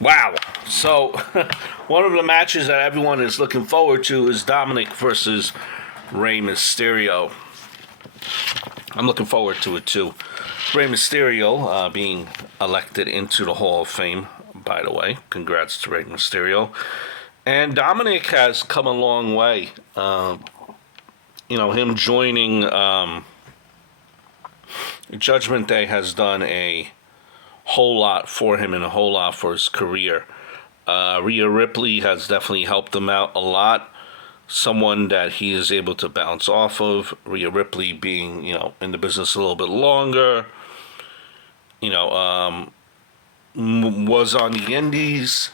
Wow. So, one of the matches that everyone is looking forward to is Dominic versus Rey Mysterio. I'm looking forward to it too. Rey Mysterio being elected into the Hall of Fame, by the way. Congrats to Rey Mysterio. And Dominic has come a long way. Him joining Judgment Day has done a whole lot for him and a whole lot for his career. Rhea Ripley has definitely helped him out a lot. Someone that he is able to bounce off of. Rhea Ripley being, in the business a little bit longer. Was on the Indies.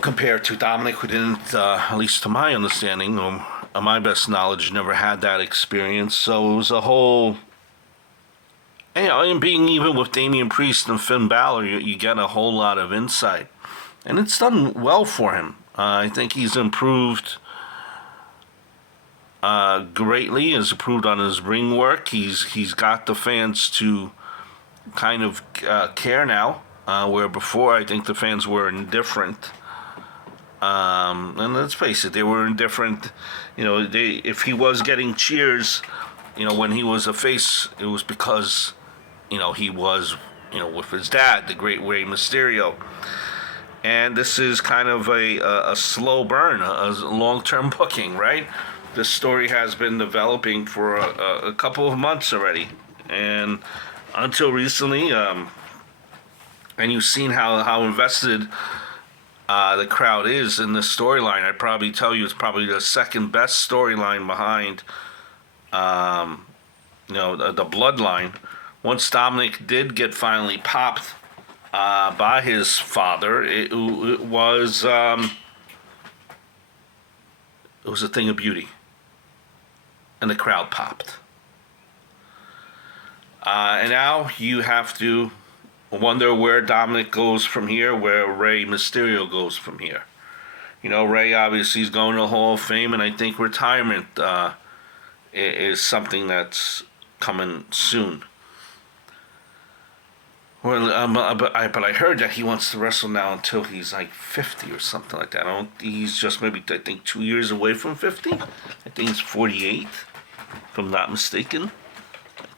Compared to Dominic, who didn't, at least to my understanding, or my best knowledge, never had that experience. So it was a whole. And being even with Damian Priest and Finn Balor, you get a whole lot of insight. And it's done well for him. I think he's improved greatly. He's improved on his ring work. He's got the fans to kind of care now, where before I think the fans were indifferent. And let's face it, they were indifferent. If he was getting cheers, when he was a face, it was because he was, with his dad, the great Rey Mysterio. And this is kind of a slow burn, a long-term booking, right? This story has been developing for a couple of months already. And until recently, and you've seen how invested the crowd is in this storyline. I'd probably tell you it's probably the second best storyline behind, the Bloodline. Once Dominic did get finally popped by his father, it was a thing of beauty, and the crowd popped. And now you have to wonder where Dominic goes from here, where Rey Mysterio goes from here. Rey obviously is going to the Hall of Fame, and I think retirement is something that's coming soon. Well, but I heard that he wants to wrestle now until he's like 50 or something like that. He's just maybe, I think, 2 years away from 50. I think he's 48, if I'm not mistaken.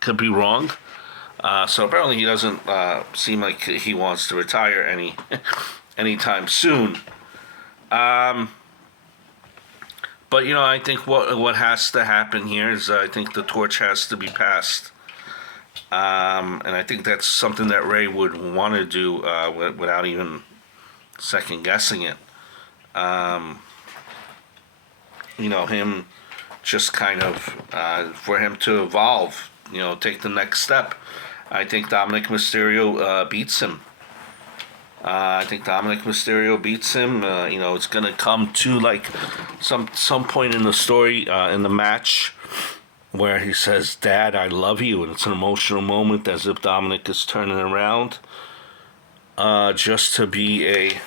Could be wrong. So apparently he doesn't seem like he wants to retire anytime soon. But I think what has to happen here is I think the torch has to be passed. And I think that's something that Rey would want to do without even second guessing it. Him just kind of for him to evolve, take the next step. I think Dominic Mysterio beats him. I think Dominic Mysterio beats him. It's going to come to like some point in the story, in the match, where he says, "Dad, I love you," and it's an emotional moment as if Dominic is turning around. Just to be a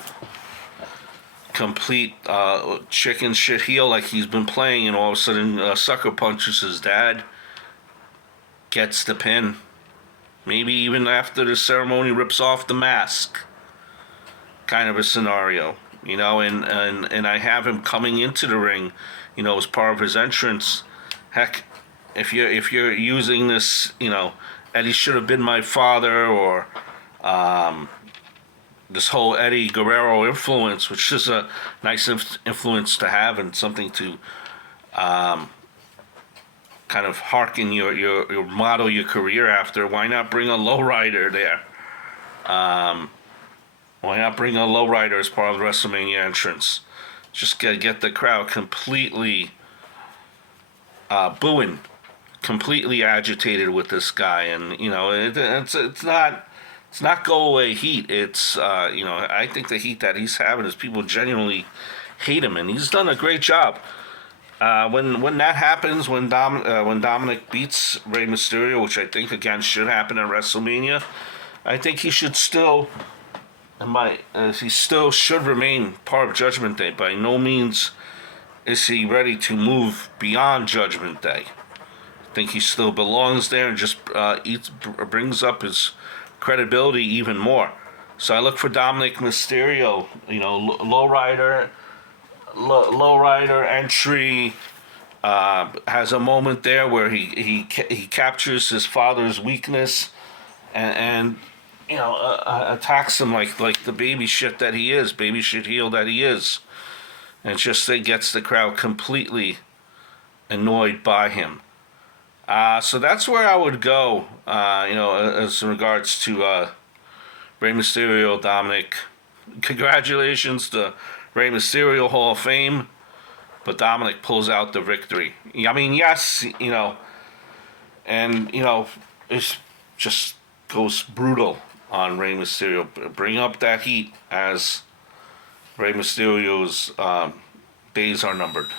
complete chicken shit heel like he's been playing, and all of a sudden sucker punches his dad, gets the pin. Maybe even after the ceremony rips off the mask. Kind of a scenario. And I have him coming into the ring, as part of his entrance. Heck, if you're using this, Eddie should have been my father, or this whole Eddie Guerrero influence, which is a nice influence to have and something to kind of harken your model your career after. Why not bring a lowrider there? Why not bring a lowrider as part of the WrestleMania entrance? Just get the crowd completely booing, completely agitated with this guy, and it's not go away heat. It's I think the heat that he's having is people genuinely hate him, and he's done a great job. When that happens, when Dominic beats Rey Mysterio, which I think again should happen at WrestleMania, I think he should still. He still should remain part of Judgment Day. By no means is he ready to move beyond Judgment Day. I think he still belongs there and just brings up his credibility even more. So I look for Dominic Mysterio, lowrider, lowrider entry. Has a moment there where he captures his father's weakness and attacks him like the baby shit that he is, baby shit heel that he is, and it gets the crowd completely annoyed by him. So that's where I would go, as in regards to Rey Mysterio, Dominic. Congratulations to Rey Mysterio, Hall of Fame, but Dominic pulls out the victory. I mean, yes, and it just goes brutal on Rey Mysterio. Bring up that heat as Rey Mysterio's days are numbered.